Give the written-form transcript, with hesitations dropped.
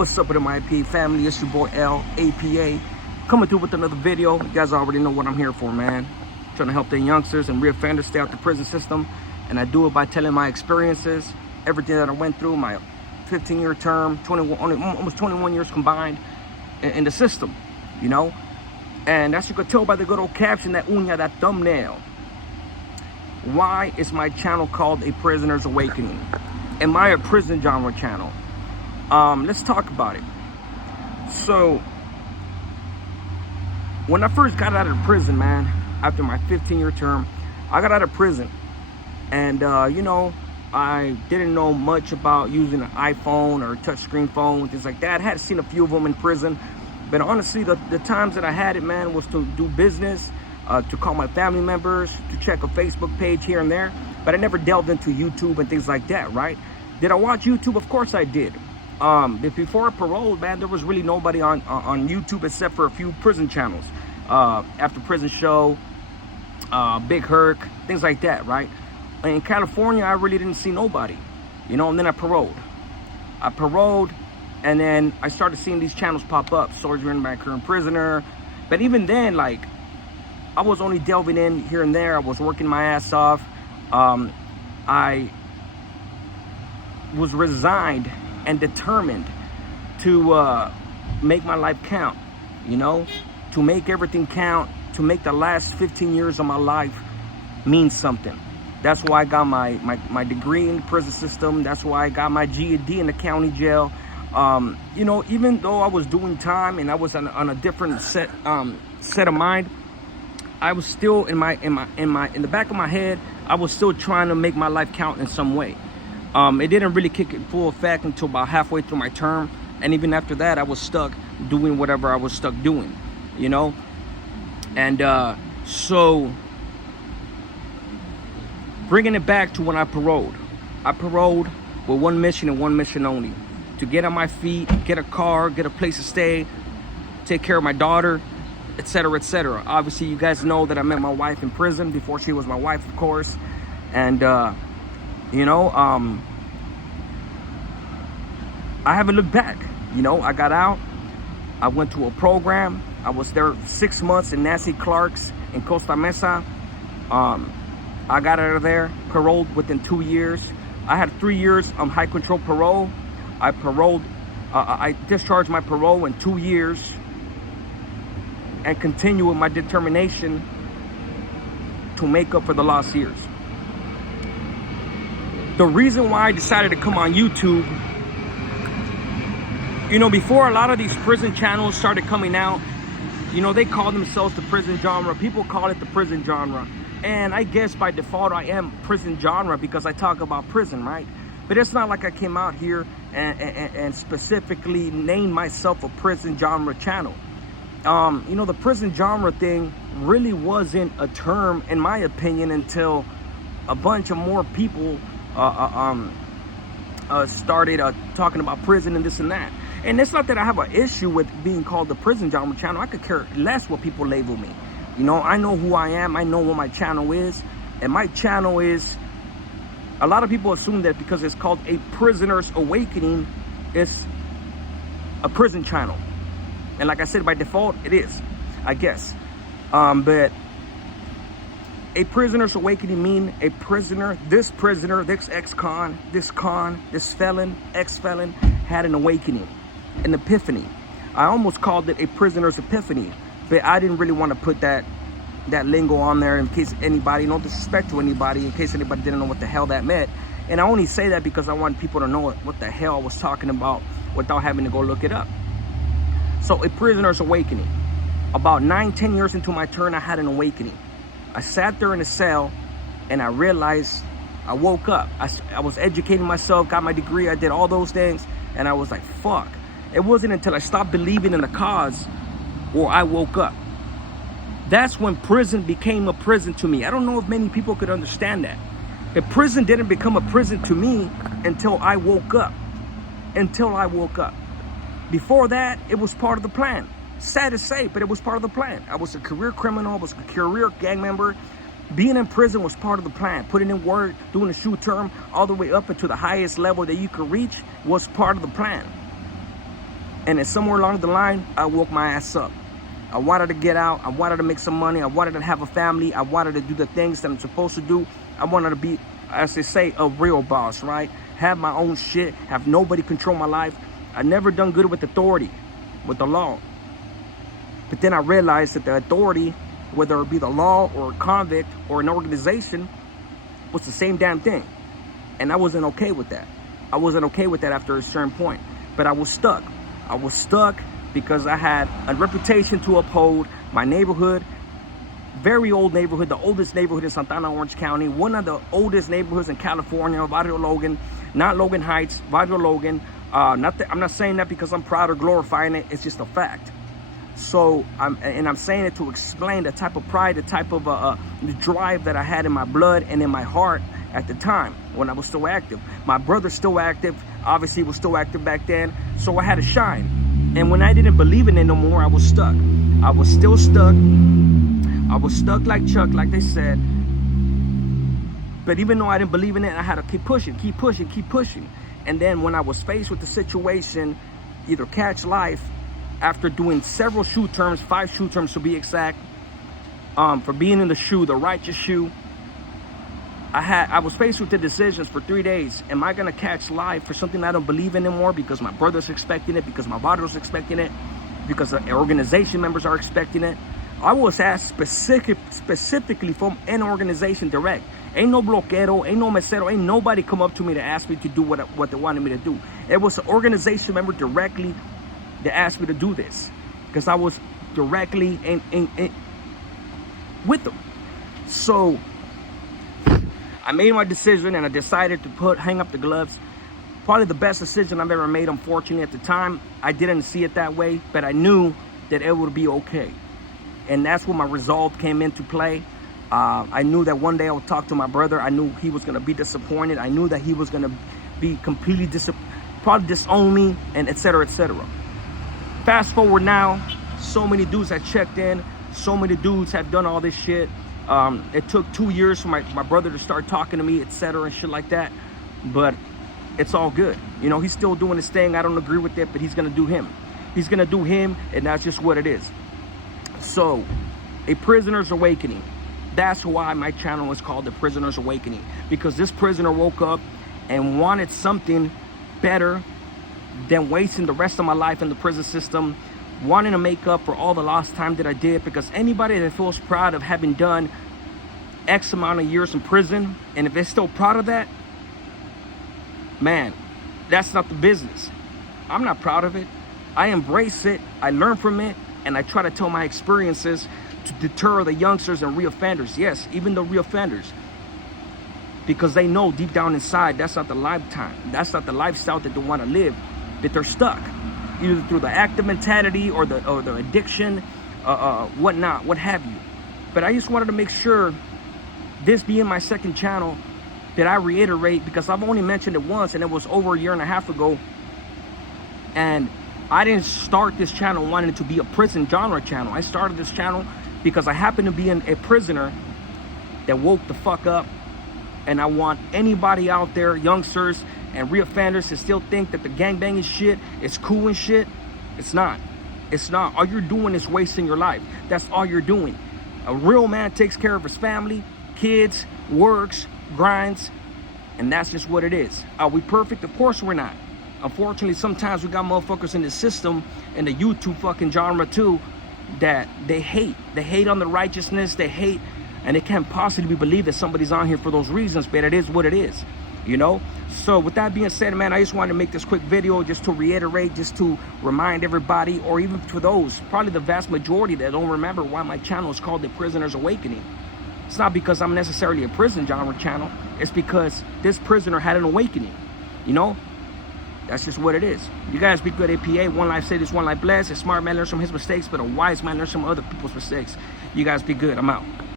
What's up with MIP family? It's your boy L, APA, coming through with another video. You guys already know what I'm here for, man. Trying to help the youngsters and reoffenders stay out the prison system. And I do it by telling my experiences, everything that I went through, my 15-year term, almost 21 years combined in the system, you know? And as you could tell by the good old caption, that thumbnail. Why is my channel called A Prisoner's Awakening? Am I a prison genre channel? Let's talk about it. So, when I first got out of prison, man, after my 15-year term, I got out of prison. And, you know, I didn't know much about using an iPhone or a touchscreen phone, things like that. I had seen a few of them in prison. But honestly, the times that I had it, man, was to do business, to call my family members, to check a Facebook page here and there. But I never delved into YouTube and things like that, right? Did I watch YouTube? Of course I did. But before I paroled, man, there was really nobody on YouTube except for a few prison channels. After Prison Show, Big Herc, things like that, right? In California, I really didn't see nobody, you know, and then I paroled. And then I started seeing these channels pop up, Soldiering My Current Prisoner. But even then, like, I was only delving in here and there. I was working my ass off. I was resigned and determined to make my life count, you know, to make everything count, to make the last 15 years of my life mean something. That's why I got my degree in the prison system. That's why I got my GED in the county jail. You know, even though I was doing time and I was on a different set of mind, I was still in the back of my head, I was still trying to make my life count in some way. It didn't really kick in full effect until about halfway through my term. And even after that, I was stuck doing whatever I was stuck doing, you know? And so, bringing it back to when I paroled with one mission and one mission only. To get on my feet, get a car, get a place to stay, take care of my daughter, etc., etc. Obviously, you guys know that I met my wife in prison before she was my wife, of course. And, you know, I haven't looked back. You know, I got out. I went to a program. I was there 6 months in Nancy Clark's in Costa Mesa. I got out of there, paroled within 2 years. I had 3 years high control parole. I discharged my parole in 2 years and continue with my determination to make up for the lost years. The reason why I decided to come on YouTube, you know, before a lot of these prison channels started coming out, you know, they call themselves the prison genre. People call it the prison genre. And I guess by default, I am prison genre because I talk about prison, right? But it's not like I came out here and specifically named myself a prison genre channel. You know, the prison genre thing really wasn't a term, in my opinion, until a bunch of more people started talking about prison and this and that. And it's not that I have an issue with being called the prison genre channel. I could care less what people label me. You know, I know who I am. I know what my channel is. And my channel is, a lot of people assume that because it's called A Prisoner's Awakening, it's a prison channel. And like I said, by default, it is, I guess. But A Prisoner's Awakening mean a prisoner, this ex-con, this felon, ex-felon had an awakening, an epiphany. I almost called it A Prisoner's Epiphany, but I didn't really want to put that lingo on there in case anybody, no disrespect to anybody, in case anybody didn't know what the hell that meant. And I only say that because I want people to know what the hell I was talking about without having to go look it up. So A Prisoner's Awakening. About 9-10 years into my term, I had an awakening. I sat there in a cell and I realized, I woke up. I was educating myself, got my degree, I did all those things, and I was like, fuck. It wasn't until I stopped believing in the cause or I woke up. That's when prison became a prison to me. I don't know if many people could understand that. A prison didn't become a prison to me until I woke up. Before that, it was part of the plan. Sad to say, but it was part of the plan. I was a career criminal, I was a career gang member. Being in prison was part of the plan. Putting in work, doing a shoe term, all the way up into the highest level that you could reach was part of the plan. And then somewhere along the line, I woke my ass up. I wanted to get out. I wanted to make some money. I wanted to have a family. I wanted to do the things that I'm supposed to do. I wanted to be, as they say, a real boss, right? Have my own shit. Have nobody control my life. I never done good with authority, with the law. But then I realized that the authority, whether it be the law or a convict or an organization, was the same damn thing. And I wasn't okay with that. I wasn't okay with that after a certain point. But I was stuck. I was stuck because I had a reputation to uphold. My neighborhood, very old neighborhood, the oldest neighborhood in Santana, Orange County, one of the oldest neighborhoods in California, Barrio Logan, not Logan Heights, Barrio Logan. I'm not saying that because I'm proud or glorifying it. It's just a fact. So I'm saying it to explain the type of pride, the type of the drive that I had in my blood and in my heart at the time when I was still active. My brother's still active, obviously was still active back then, so I had to shine. And when I didn't believe in it no more, I was stuck. I was still stuck. I was stuck like Chuck, like they said. But even though I didn't believe in it, I had to keep pushing, keep pushing, keep pushing. And then when I was faced with the situation, either catch life, after doing several shoe terms, 5 shoe terms to be exact, for being in the shoe, the righteous shoe, I was faced with the decisions for 3 days. Am I gonna catch life for something I don't believe in anymore because my brother's expecting it, because my father's expecting it, because the organization members are expecting it? I was asked specifically from an organization direct. Ain't no bloquero, ain't no mesero, ain't nobody come up to me to ask me to do what they wanted me to do. It was an organization member directly that asked me to do this because I was directly in with them. So I made my decision and I decided to hang up the gloves. Probably the best decision I've ever made. Unfortunately, at the time, I didn't see it that way, but I knew that it would be okay. And that's when my resolve came into play. I knew that one day I would talk to my brother. I knew he was going to be disappointed. I knew that he was going to be completely probably disown me, and et cetera, et cetera. Fast forward now, so many dudes have checked in. So many dudes have done all this shit. It took 2 years for my brother to start talking to me, et cetera, and shit like that. But it's all good. You know, he's still doing his thing. I don't agree with it, but he's going to do him. He's going to do him, and that's just what it is. So, A Prisoner's Awakening. That's why my channel is called The Prisoner's Awakening. Because this prisoner woke up and wanted something better than wasting the rest of my life in the prison system, wanting to make up for all the lost time that I did. Because anybody that feels proud of having done X amount of years in prison, and if they're still proud of that, man, that's not the business. I'm not proud of it. I embrace it, I learn from it, and I try to tell my experiences to deter the youngsters and reoffenders. Yes, even the reoffenders. Because they know deep down inside, that's not the lifetime. That's not the lifestyle that they want to live. That they're stuck. Either through the active mentality or the addiction, whatnot, what have you. But I just wanted to make sure, this being my second channel, that I reiterate, because I've only mentioned it once, and it was over 1.5 years ago. And I didn't start this channel wanting it to be a prison genre channel. I started this channel because I happen to be a prisoner that woke the fuck up. And I want anybody out there, youngsters and reoffenders, to still think that the gangbanging shit is cool and shit. It's not. It's not. All you're doing is wasting your life. That's all you're doing. A real man takes care of his family, kids, works, grinds, and that's just what it is. Are we perfect? Of course we're not. Unfortunately, sometimes we got motherfuckers in the system, in the YouTube fucking genre too, that they hate. They hate on the righteousness. They hate, and they can't possibly believe that somebody's on here for those reasons, but it is what it is, you know? So with that being said, man, I just wanted to make this quick video just to reiterate, just to remind everybody, or even for those, probably the vast majority that don't remember why my channel is called The Prisoner's Awakening. It's not because I'm necessarily a prison genre channel. It's because this prisoner had an awakening, you know? That's just what it is. You guys be good, APA. One life saved is one life blessed. A smart man learns from his mistakes, but a wise man learns from other people's mistakes. You guys be good. I'm out.